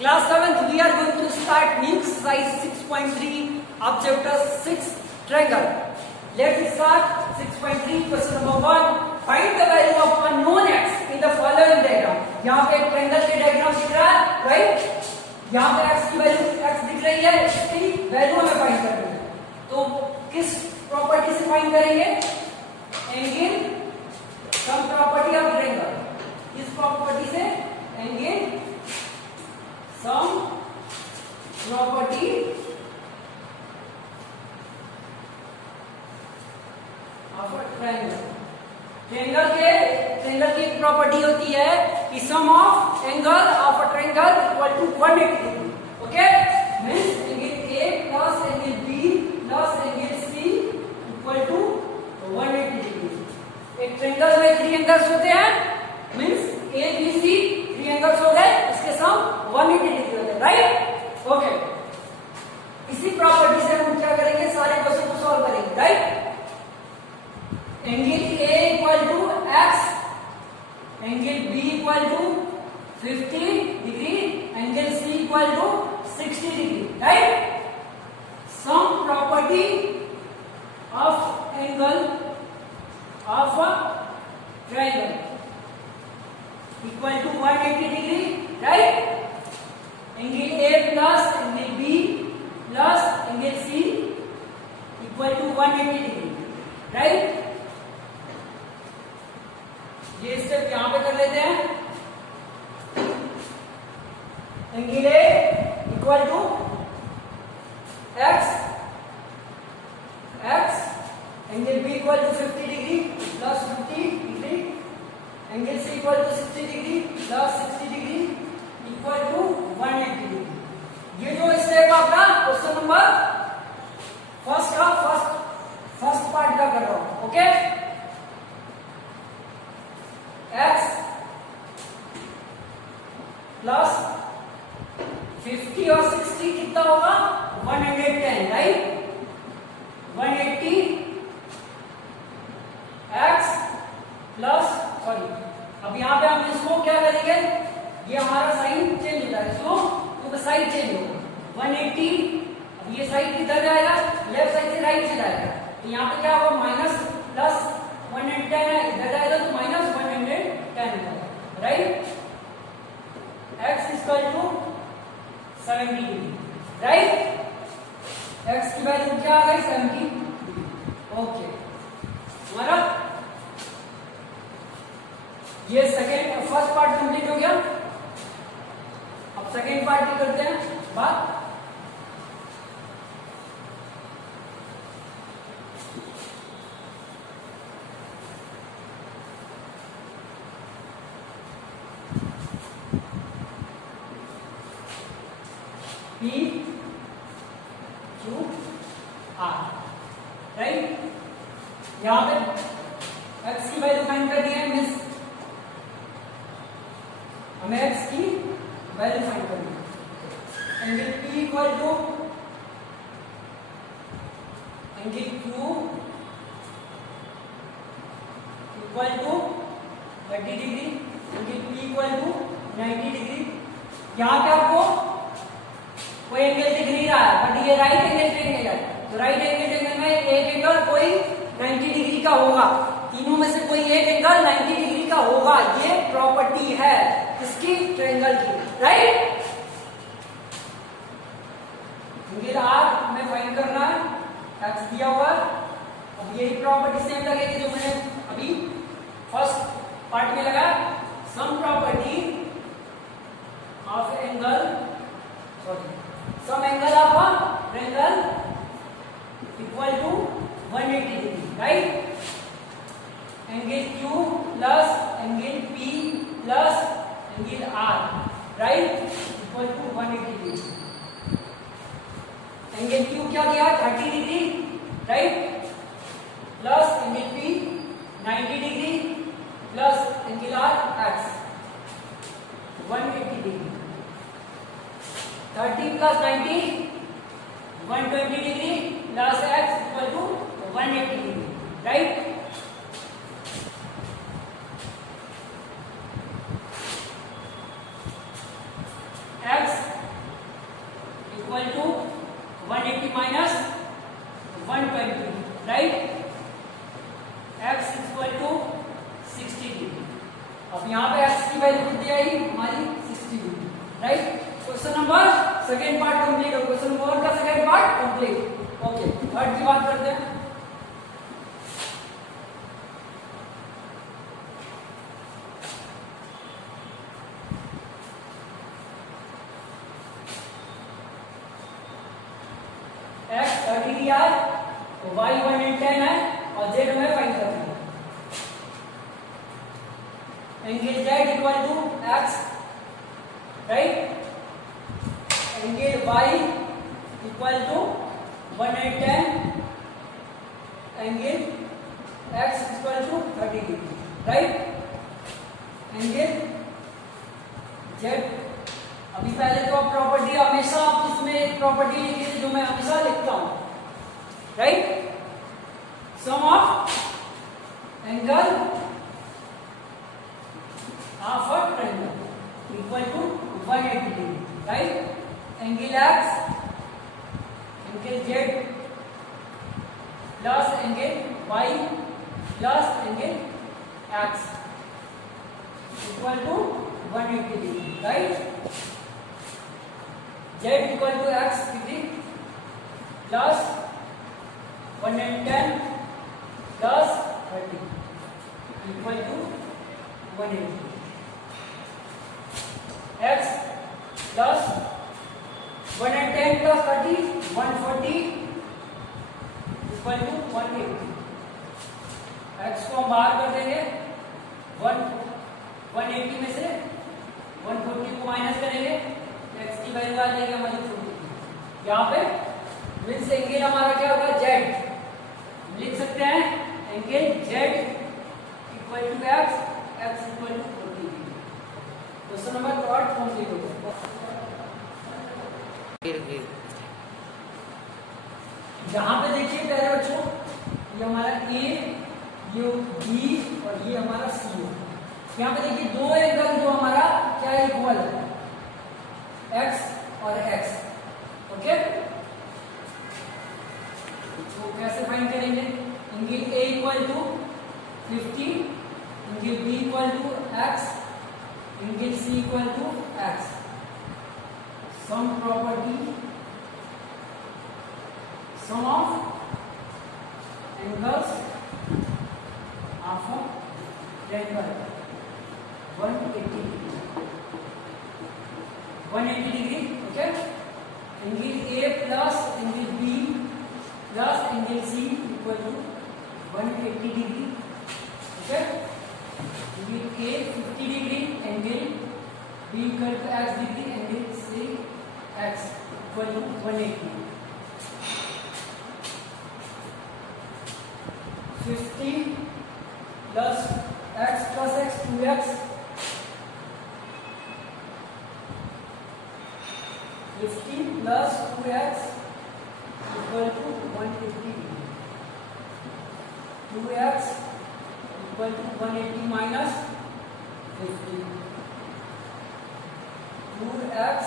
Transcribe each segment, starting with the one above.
Class 7th, we are going to start new exercise 6.3 of chapter 6 triangle. Let's start 6.3 question number 1. Find the value of unknown x in the following diagram. यहाँ पे triangle के diagram दिख रहा है, right? यहाँ पे x की value x दिख रही है, इसकी वैल्यू हमें फाइंड करनी है. तो किस प्रॉपर्टी से फाइंड करेंगे? Angle sum property of triangle. इस प्रॉपर्टी से angle sum property of a triangle. Triangle की एक प्रॉपर्टी होती है कि sum of angle of a triangle equal to 180 degree. Okay, means angle A plus angle B plus angle C equal to 180 degree. एक triangle में 3 angles होते हैं, means A B C 3 angles हो गए, इसके सम 180 डिग्री होते हैं, राइट? ओके, इसी प्रॉपर्टी से हम क्या करेंगे, सारे क्वेश्चन को सॉल्व करेंगे, right? Angle A equal to x, angle B equal to 50 degree, angle C equal to 60 degree, right? Sum property of angle of a triangle equal to 180 degree, right? Angle A plus angle B plus angle C equal to 180 degree, right? ये step यहां पे कर लेते हैं. Angle A equal to x, angle B equal to 50 degree plus 50 degree, angle C equal to 60 degree plus 60 degree equal to 180 degree. ये जो step आपका question number first part का कर रहा हूं. ओके, x प्लस 50 और 60 कितना होगा? 110, राइट? 180 x प्लस, सॉरी, अब यहां पे हम इसको क्या करेंगे, ये हमारा साइन चेंज हो जाएगा, इसको तो साइड चेंज होगा. 180, अब ये साइड किधर जाएगा? लेफ्ट साइड से राइट से जाएगा. तो यहाँ पे क्या होगा? माइनस प्लस 110 है, इधर जाएगा तो माइनस 110 होगा, right? x equal to 70 degree, right? x की वैल्यू क्या आ गई? 70. ओके, हमारा ये फर्स्ट पार्ट कंप्लीट हो गया. अब सेकेंड पार्ट की करते हैं बात. P Q R, right? यहां पे x की वैल्यू फाइंड करनी है, मिस हमें x की वैल्यू फाइंड करनी है. Angle P equal to angle Q equal to 30 degree, angle P equal to 90 degree. यहां पे आपको कोई एंगल दिख नहीं रहा है, बट ये राइट एंगल ट्रायंगल है. तो राइट एंगल ट्रायंगल में एक एंगल कोई 90 डिग्री का होगा. तीनों में से कोई एक एंगल 90 डिग्री का होगा. ये प्रॉपर्टी है इसकी, ट्रायंगल की, राइट? एंगल आर में फाइंड करना है, एक्स दिया हुआ. अब यही प्रॉपर्टी सेम लगेगी जो मैंने अभी फर्स्ट पार्ट में लगा. Sum property of angle, sorry, sum angle of a triangle equal to 180 degree, right? Angle Q plus angle P plus angle R, right, equal to 180 degree. Angle Q क्या दिया? 30 degree, right? Plus angle P 90 degree plus angle R x 180 degree. 30 plus 90 120 degree plus x equal to 180 degree, right? x equal to 180 minus 120, right. x equal to 60 degree. अब यहाँ पे x की value कितनी आई हमारी 60 degree, right. Question number second part complete हो, question number 1 का second part complete. Okay, third की बात करते हैं। x 30 दिया है, y 110 है और z हमें फाइंड करना है। Angle z equal to x, right. Angle y equal to 110, angle x equal to 30 degree, right. Angle z, अभी पहले तो आप प्रॉपर्टी हमेशा आप इसमें एक प्रॉपर्टी लिखी थी जो मैं हमेशा लिखता हूं, right. Sum of angle of a triangle equal to 180 degree, right. Angle x, angle z plus angle y plus angle x equal to 180 degree, right. z equal to x degree plus 110 plus 30 equal to 180। x plus 110 plus 30 140 equal to 180। x को हम बाहर कर देंगे, 180 में से 140 को minus करेंगे, x की वैल्यू आ जाएगी हमारी 40। यहाँ पे मीन्स एंगल हमारा क्या होगा z, लिख सकते हैं angle z equal to x, x equal to 40 degree. Question number 3 complete हो गया। यहाँ पे देखिए पहले बच्चों, ये हमारा a, ये b और ये हमारा c है। यहाँ पे देखिए दो एंगल जो हमारा क्या इक्वल है, x और x, ओके। तो कैसे फाइंड करेंगे, angle a equal to 50, angle b equal to x, angle c equal to x। Sum property, sum of angles of a triangle 180 degree, okay. Angle a plus angle b plus angle c equal to 180 degree, okay. Angle a 50 degree, angle b equal to x degree, angle c x equal to 180। 50 plus x plus x 2x, 50 plus 2x equal to 180 degree, 2x equal to 180 minus 50, 2x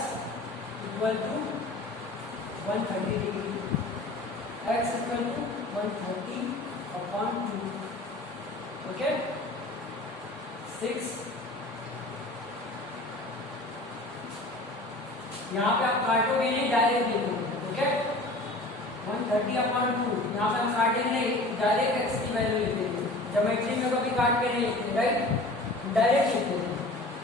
equal to 130 degree, x equal to 130 upon 2, okay. 6, यहाँ पे आप काटोगे नहीं, direct लिखोगे, okay. 130 upon 2, यहाँ पे हम काटेंगे नहीं, डायरेक्ट x की वैल्यू लिख देंगे। ज्योमेट्री में कभी काट के नहीं लिखते, राइट, डायरेक्ट लिख देंगे।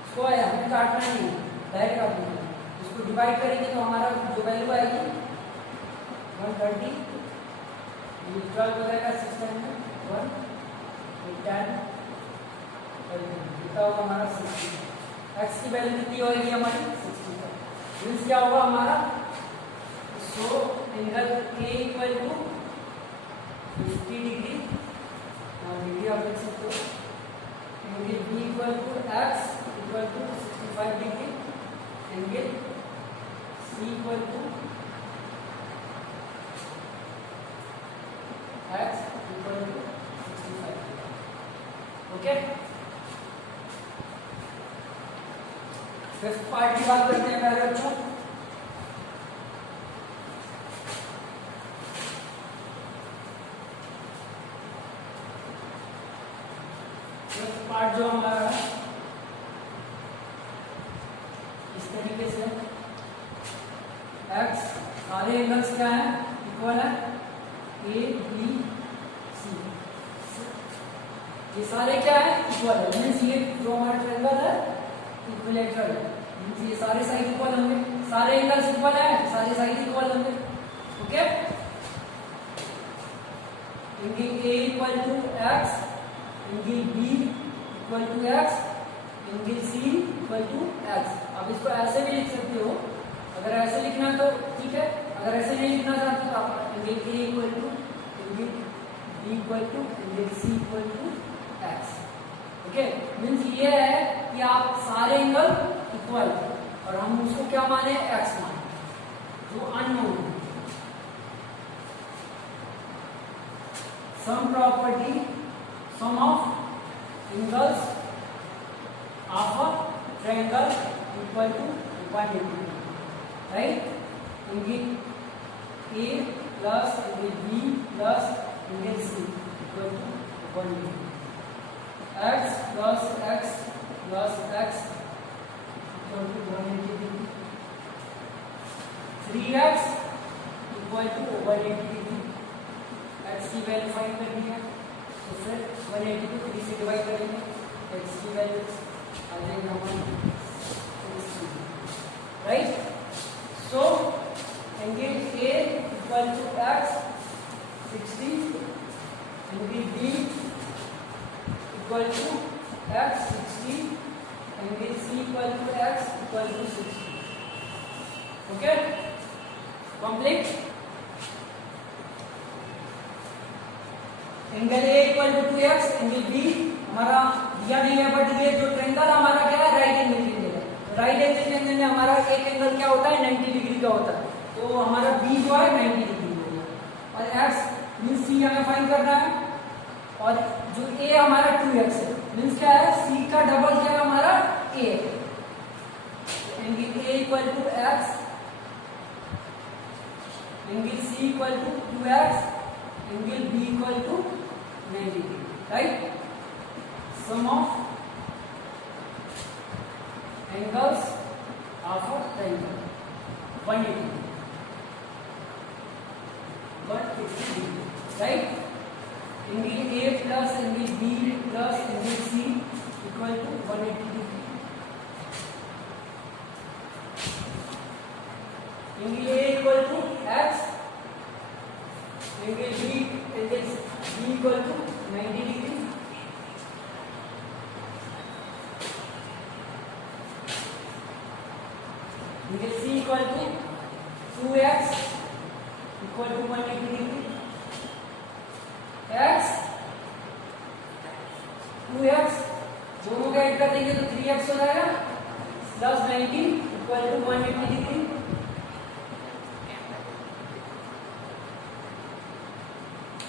इसको हमें काटना नहीं, डायरेक्ट आप लिखेंगे। इसको डिवाइड करेंगे तो हमारा जो वैल्यू आएगी 130, 12 हो जाएगा, 6 टाइम 1 10 होगा हमारा 60। x की वैल्यू कितनी होगी हमारी 60। मीन्स क्या होगा हमारा, so angle a equal to 50 degree, degree आप लिख सकते हो। Angle b equal to x equal to 65 degree, angle c equal to x equal to 65 degree, okay. Fifth part की बात करते हैं पहले बच्चों। स्टार्ट जो हमारा है इस तरीके से, x सारे एंगल्स क्या है, इक्वल है, ए बी सी, ये सारे क्या है, इक्वल है, मीन्स ये जो हमारा ट्रायंगल है इक्विलेटरल है, मीन्स ये सारे साइड इक्वल होंगे, सारे एंगल्स इक्वल है, सारे साइड इक्वल होंगे। Okay, angle A equal to x, angle B equal to x, angle C equal to x. अब इसको ऐसे भी लिख सकते हो, अगर ऐसे लिखना है तो ठीक है, अगर ऐसे नहीं लिखना चाहते तो आप angle A equal to angle B equal to angle C equal to x. Okay, means ये है कि आप सारे एंगल इक्वल और हम उसको क्या माने, एक्स माने, जो अननोन है। Sum property, sum of angles of a triangle equal to 180, right. Angle A plus angle B plus angle C equal to 180, x plus x plus x equal to 180 degree, 3x equal to 180 degree. X की value find करनी है तो फिर 180 को 3 से divide करेंगे, x की value आ जाएगा 1, right. So angle A equal to x 60, angle B equal to x 60, angle C equal to x equal to 60। Okay, complete. Angle A equal to 2x, angle b हमारा दिया नहीं है, but ये जो triangle हमारा क्या है, राइट एंगल ट्रायंगल है। राइट एंगल ट्रायंगल में हमारा एक एंगल क्या होता है, 90 डिग्री का होता है, तो हमारा बी जो है 90 डिग्री होगा, और x मीन्स सी हमें फाइंड करना है, और जो ए हमारा 2x है, मीन्स क्या है, सी का डबल क्या है हमारा A. Angle A equal to x, angle C equal to 2x, angle B equal to 90 degree, right. Sum of angles of a triangle 180 degree, right. Angle A plus angle B plus angle C equal to 180 degree. Angle A equal to x, angle B equal to 90 degree, angle C equal to 2x equal to 180 degree, x 2x दोनों का add कर देंगे तो 3x हो जाएगा, plus 90 equal to 180 degree,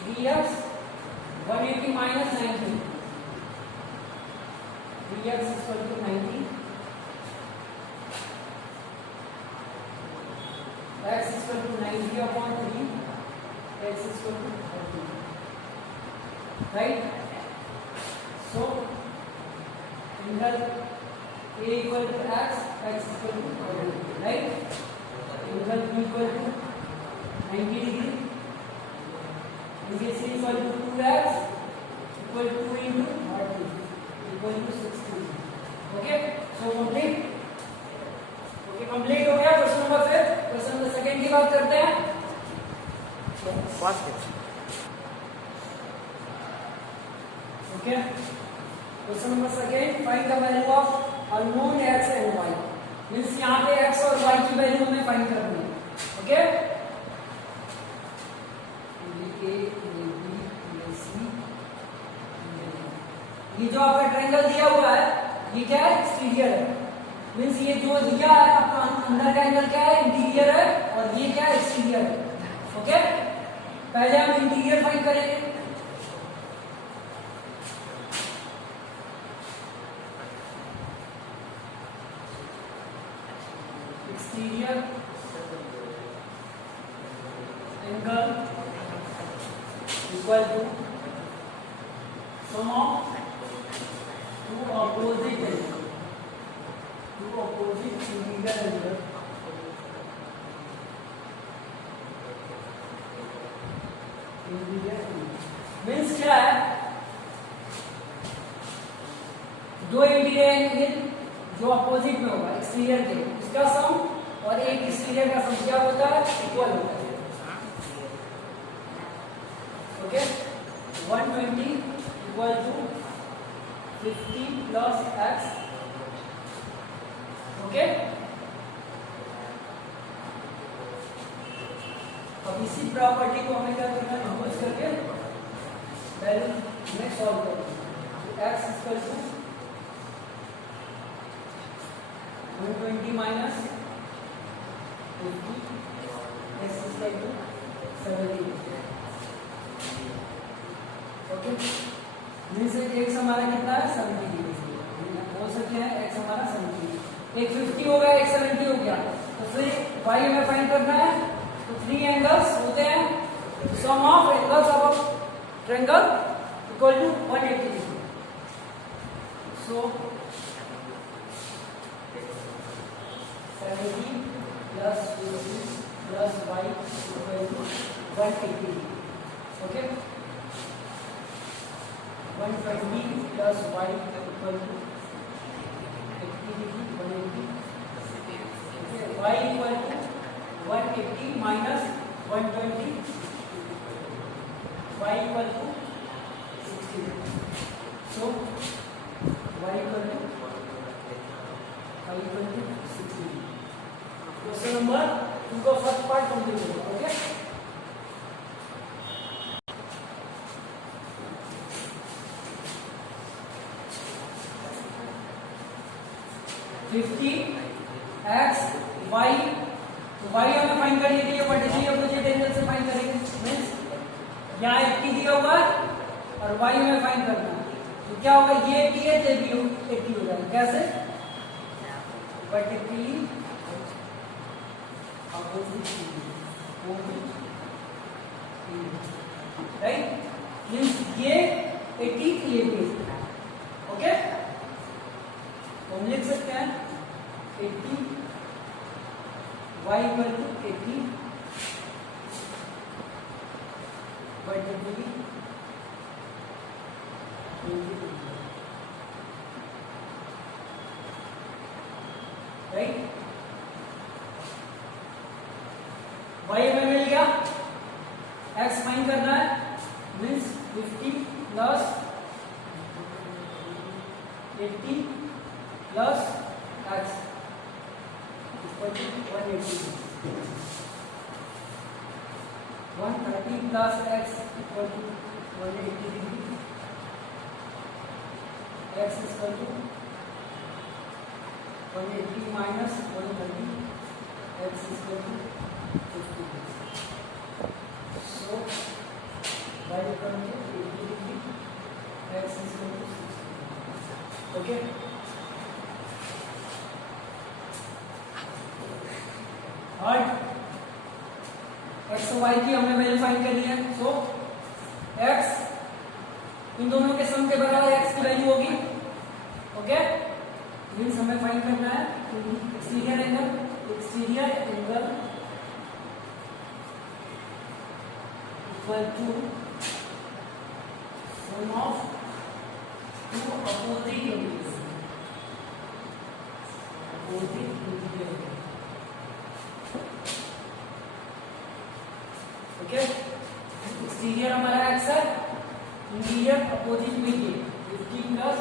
dx 180 minus 90, dx is equal to 90, x is equal to 90 upon 3, x is equal to 30, right? So angle A equal to x, x is equal to 30, right? Angle B equal to 90 degree. C equal to 2x equal to 2 into 30 equal to 60. Okay, so complete. Okay, complete हो गया question number. फिर question number second की बात करते हैं। Okay, question number second, find the value of unknown x and y। Means यहाँ पे x और y की वैल्यू हमें फाइंड करनी है। ओके, ये जो आपका ट्रायंगल दिया हुआ है ये क्या है, एक्सटीरियर है। मींस ये जो दिया है आपका अंदर का एंगल क्या है, इंटीरियर है, और ये क्या है, एक्सटीरियर है। ओके, पहले हम इंटीरियर फाइंड करेंगे। Exterior angle equal to sum of opposite angle, two opposite interior angle means क्या है, दो इंटीरियर एंगल जो अपोजिट में होगा एक्सटीरियर के उसका सम और एक एक्सटीरियर का सम क्या होता है, इक्वल होता है। Okay 120 equal to 50 plus x. Okay अब इसी प्रॉपर्टी को हमें क्या करना है, यूज करके वैल्यू में सॉल्व करना है। X equal to 120 minus 50 X equal to 70। Okay means X हमारा कितना है 70 डिग्री, बोल सकते हैं एक्स हमारा 70, एक 50 हो गया एक 70 हो गया, तो फिर वाई हमें फाइंड करना है। तो 3 एंगल्स होते हैं, sum of angles of triangle equal to 180 degree. So 70 plus 50 plus y equal to 180 degree. Okay 120 plus y equal to 80 degree 180। y equal to 180 minus 120, y equal to 60. So y equal to 60. Question number 2 का first part complete होगा। Okay 50 x y, तो y हमें find करने के लिए vertically opposite angle से find करेंगे। Means यहाँ 80 दिया हुआ है और y हमें फाइंड करना है, तो क्या होगा, ये 80 है तो भी 80 हो जाएगा। कैसे, वर्टिकली अपोजिट राइट, मींस ये 80 ये भी। ओके तो हम लिख सकते हैं 80 y equal to 80 vertically right. y हमें मिल गया, x फाइंड करना है, means 50 plus 80 plus x equal to 180। 130 plus x equal to 180 degree। x is equal to 180 minus 130, x is equal to 50 degree। So y equal to 80 degree, x is equal to 60 degree। Okay। और x और y की हमने value find करनी है। सो x इन दोनों के सम के बराबर x की वैल्यू होगी। ओके मींस हमें फाइंड करना है exterior angle equal to sum of two opposite angles. Okay exterior हमारा x है, इंटीरियर अपोजिट में ये 50 प्लस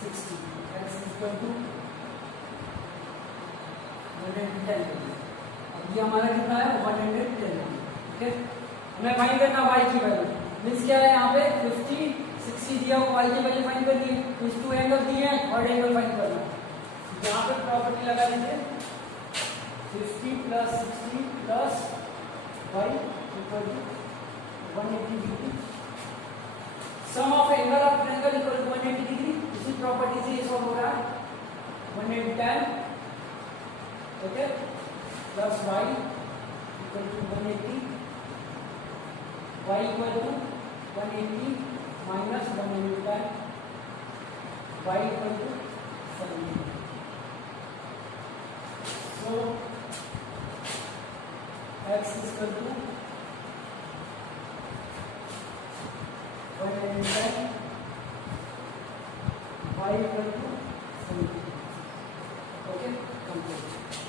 60, x इक्वल टू 110। अब ये हमारा कितना है 110। ओके हमें फाइंड करना y की वैल्यू, मींस क्या है, यहाँ पे 50 60 दिया हुआ, y की वैल्यू फाइंड करनी है। तो इस 2 एंगल दिए हैं, थर्ड एंगल फाइंड करना है। यहाँ पे प्रॉपर्टी लगा दीजिए 50 plus 60 plus y equal to 180 degree। Sum of angle of triangle equal to 180 degree. इसी प्रॉपर्टी से ये सॉल्व हो रहा है 110। Okay plus y equal to 180, y equal to 180 minus 110, y equal to 17. So x is equal to 110, y equal to 17. Okay, complete.